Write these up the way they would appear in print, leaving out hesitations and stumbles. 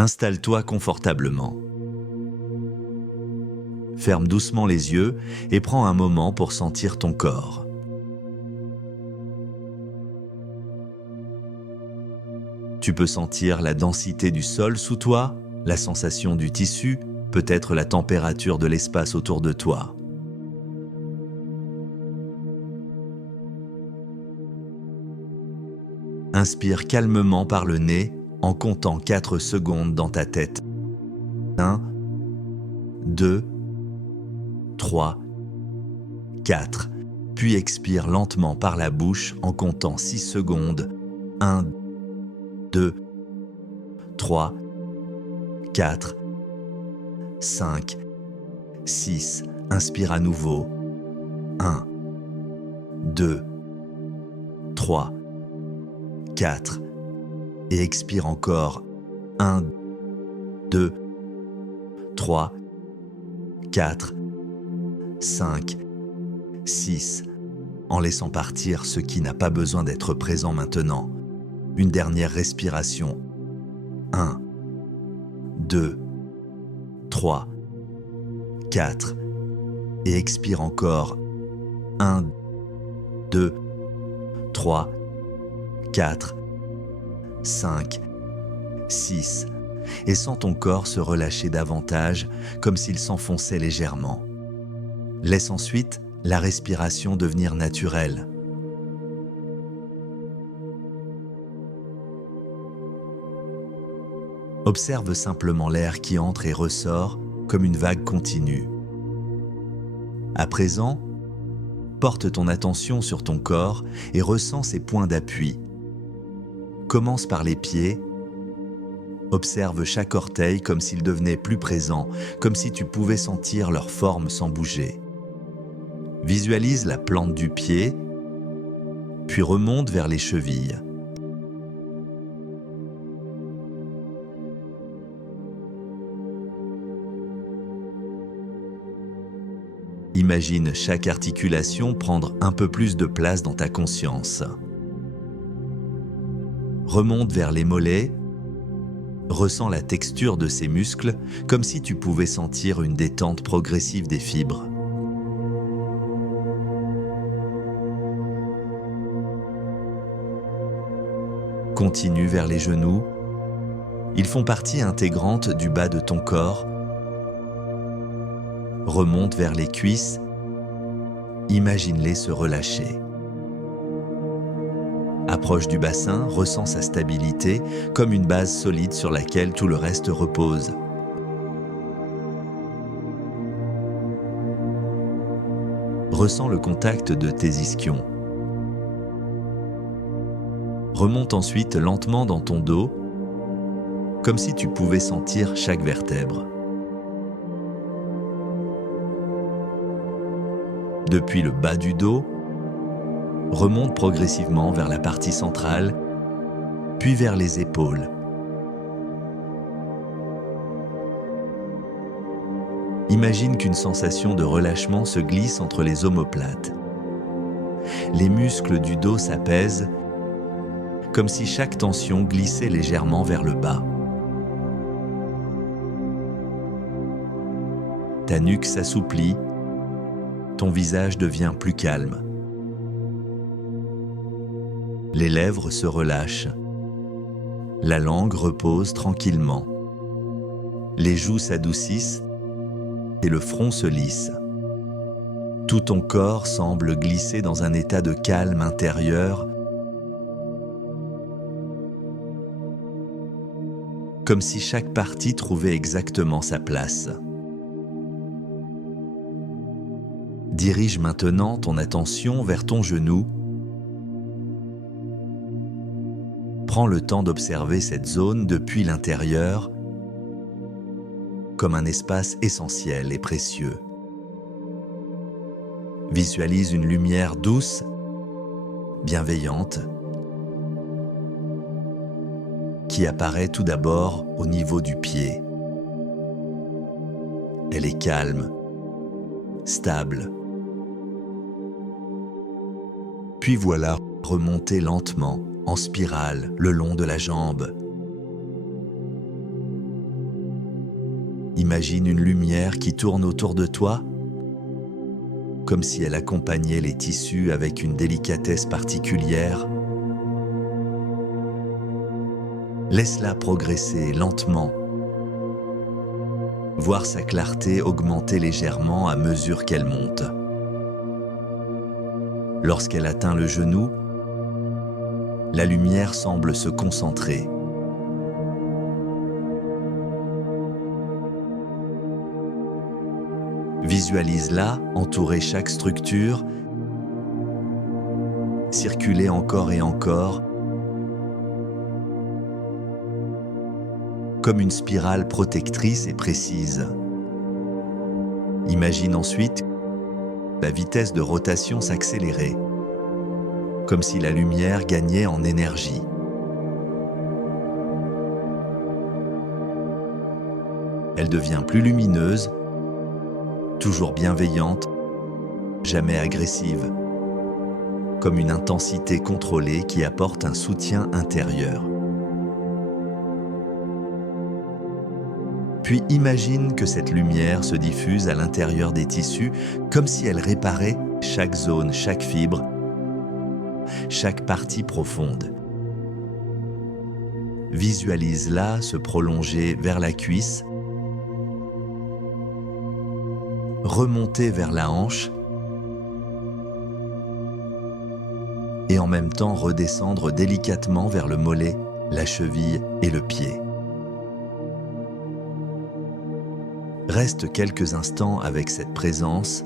Installe-toi confortablement. Ferme doucement les yeux et prends un moment pour sentir ton corps. Tu peux sentir la densité du sol sous toi, la sensation du tissu, peut-être la température de l'espace autour de toi. Inspire calmement par le nez en comptant 4 secondes dans ta tête. 1, 2, 3, 4. Puis expire lentement par la bouche en comptant 6 secondes. 1, 2, 3, 4, 5, 6. Inspire à nouveau. 1, 2, 3, 4. Et expire encore. 1, 2, 3, 4, 5, 6. En laissant partir ce qui n'a pas besoin d'être présent maintenant. Une dernière respiration. 1, 2, 3, 4. Et expire encore. 1, 2, 3, 4, 5, 6. Et sens ton corps se relâcher davantage, comme s'il s'enfonçait légèrement. Laisse ensuite la respiration devenir naturelle. Observe simplement l'air qui entre et ressort comme une vague continue. À présent, porte ton attention sur ton corps et ressens ses points d'appui. Commence par les pieds. Observe chaque orteil comme s'il devenait plus présent, comme si tu pouvais sentir leur forme sans bouger. Visualise la plante du pied, puis remonte vers les chevilles. Imagine chaque articulation prendre un peu plus de place dans ta conscience. Remonte vers les mollets, ressens la texture de ces muscles comme si tu pouvais sentir une détente progressive des fibres. Continue vers les genoux. Ils font partie intégrante du bas de ton corps. Remonte vers les cuisses. Imagine-les se relâcher. Approche du bassin, ressens sa stabilité comme une base solide sur laquelle tout le reste repose. Ressens le contact de tes ischions. Remonte ensuite lentement dans ton dos, comme si tu pouvais sentir chaque vertèbre. Depuis le bas du dos, remonte progressivement vers la partie centrale, puis vers les épaules. Imagine qu'une sensation de relâchement se glisse entre les omoplates. Les muscles du dos s'apaisent, comme si chaque tension glissait légèrement vers le bas. Ta nuque s'assouplit, ton visage devient plus calme. Les lèvres se relâchent. La langue repose tranquillement. Les joues s'adoucissent et le front se lisse. Tout ton corps semble glisser dans un état de calme intérieur, comme si chaque partie trouvait exactement sa place. Dirige maintenant ton attention vers ton genou. Prends le temps d'observer cette zone depuis l'intérieur comme un espace essentiel et précieux. Visualise une lumière douce, bienveillante, qui apparaît tout d'abord au niveau du pied. Elle est calme, stable. Puis voilà remonter lentement, en spirale, le long de la jambe. Imagine une lumière qui tourne autour de toi, comme si elle accompagnait les tissus avec une délicatesse particulière. Laisse-la progresser lentement. Voir sa clarté augmenter légèrement à mesure qu'elle monte. Lorsqu'elle atteint le genou, la lumière semble se concentrer. Visualise-la entourer chaque structure, circuler encore et encore, comme une spirale protectrice et précise. Imagine ensuite la vitesse de rotation s'accélérer, comme si la lumière gagnait en énergie. Elle devient plus lumineuse, toujours bienveillante, jamais agressive, comme une intensité contrôlée qui apporte un soutien intérieur. Puis imagine que cette lumière se diffuse à l'intérieur des tissus comme si elle réparait chaque zone, chaque fibre, chaque partie profonde. Visualise-la se prolonger vers la cuisse, remonter vers la hanche et en même temps redescendre délicatement vers le mollet, la cheville et le pied. Reste quelques instants avec cette présence,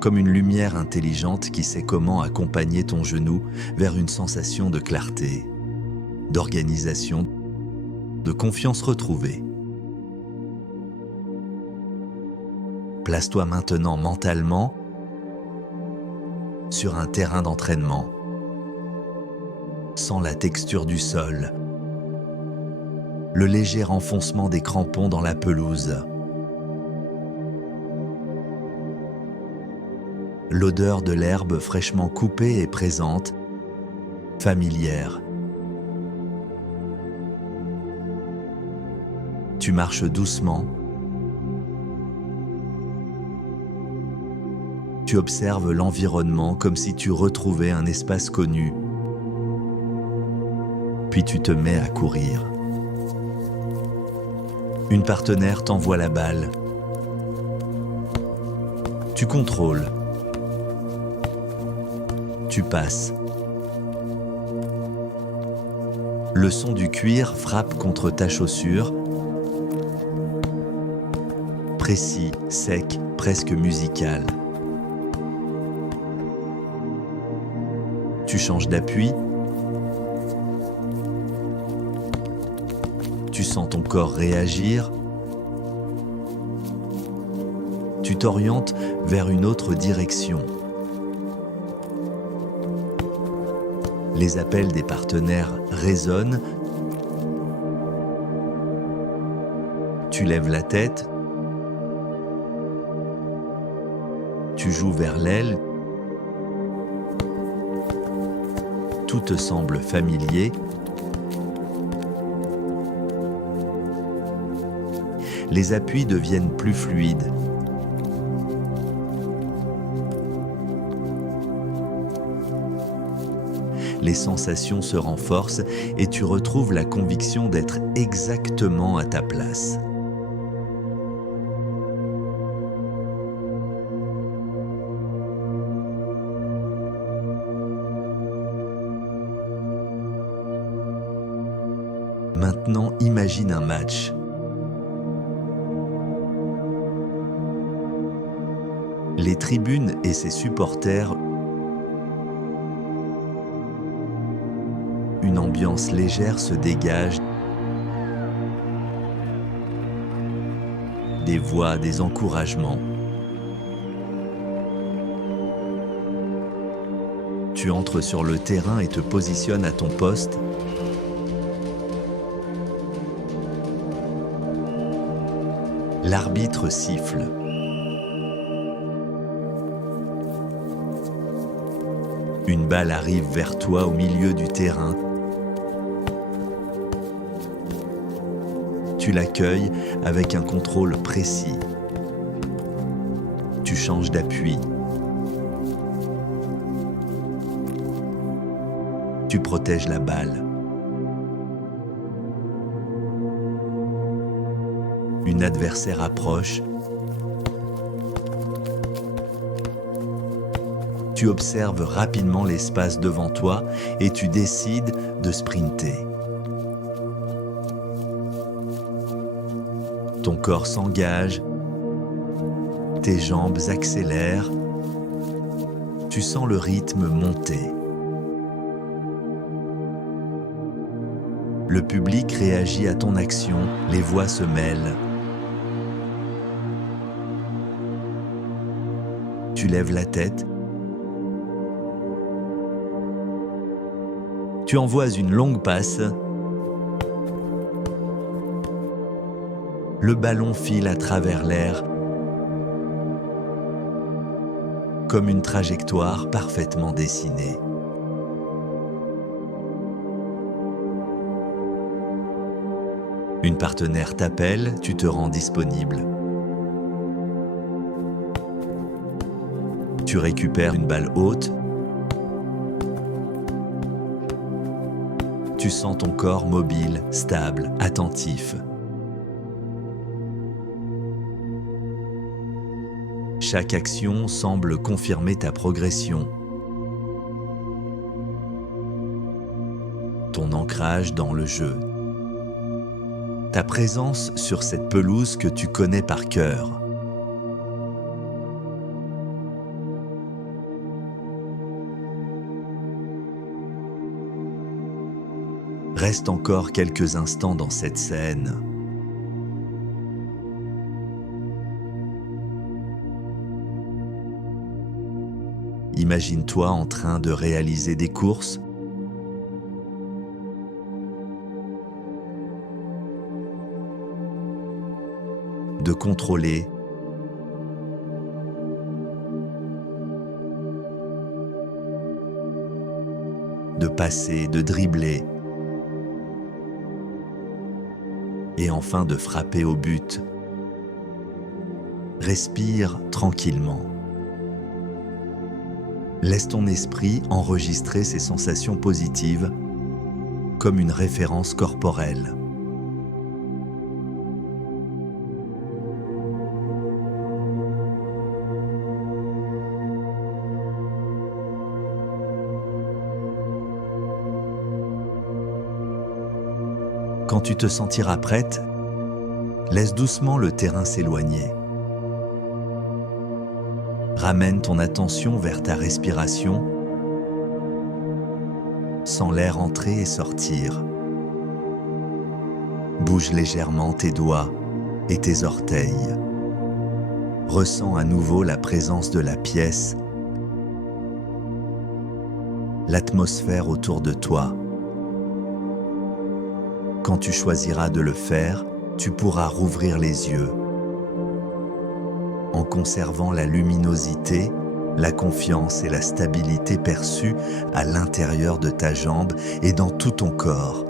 comme une lumière intelligente qui sait comment accompagner ton genou vers une sensation de clarté, d'organisation, de confiance retrouvée. Place-toi maintenant mentalement sur un terrain d'entraînement. Sens la texture du sol, le léger renfoncement des crampons dans la pelouse, l'odeur de l'herbe fraîchement coupée est présente, familière. Tu marches doucement. Tu observes l'environnement comme si tu retrouvais un espace connu. Puis tu te mets à courir. Une partenaire t'envoie la balle. Tu contrôles. Tu passes. Le son du cuir frappe contre ta chaussure. Précis, sec, presque musical. Tu changes d'appui. Tu sens ton corps réagir. Tu t'orientes vers une autre direction. Les appels des partenaires résonnent. Tu lèves la tête. Tu joues vers l'aile. Tout te semble familier. Les appuis deviennent plus fluides. Les sensations se renforcent et tu retrouves la conviction d'être exactement à ta place. Maintenant, imagine un match. Les tribunes et ses supporters, une ambiance légère se dégage. Des voix, des encouragements. Tu entres sur le terrain et te positionnes à ton poste. L'arbitre siffle. Une balle arrive vers toi au milieu du terrain. Tu l'accueilles avec un contrôle précis. Tu changes d'appui. Tu protèges la balle. Une adversaire approche. Tu observes rapidement l'espace devant toi et tu décides de sprinter. Ton corps s'engage, tes jambes accélèrent, tu sens le rythme monter. Le public réagit à ton action, les voix se mêlent. Tu lèves la tête. Tu envoies une longue passe. Le ballon file à travers l'air comme une trajectoire parfaitement dessinée. Une partenaire t'appelle, tu te rends disponible. Tu récupères une balle haute. Tu sens ton corps mobile, stable, attentif. Chaque action semble confirmer ta progression. Ton ancrage dans le jeu. Ta présence sur cette pelouse que tu connais par cœur. Reste encore quelques instants dans cette scène. Imagine-toi en train de réaliser des courses. De contrôler. De passer, de dribbler. Et enfin de frapper au but. Respire tranquillement. Laisse ton esprit enregistrer ces sensations positives comme une référence corporelle. Quand tu te sentiras prête, laisse doucement le terrain s'éloigner. Ramène ton attention vers ta respiration, sens l'air entrer et sortir. Bouge légèrement tes doigts et tes orteils. Ressens à nouveau la présence de la pièce, l'atmosphère autour de toi. Quand tu choisiras de le faire, tu pourras rouvrir les yeux. En conservant la luminosité, la confiance et la stabilité perçues à l'intérieur de ta jambe et dans tout ton corps.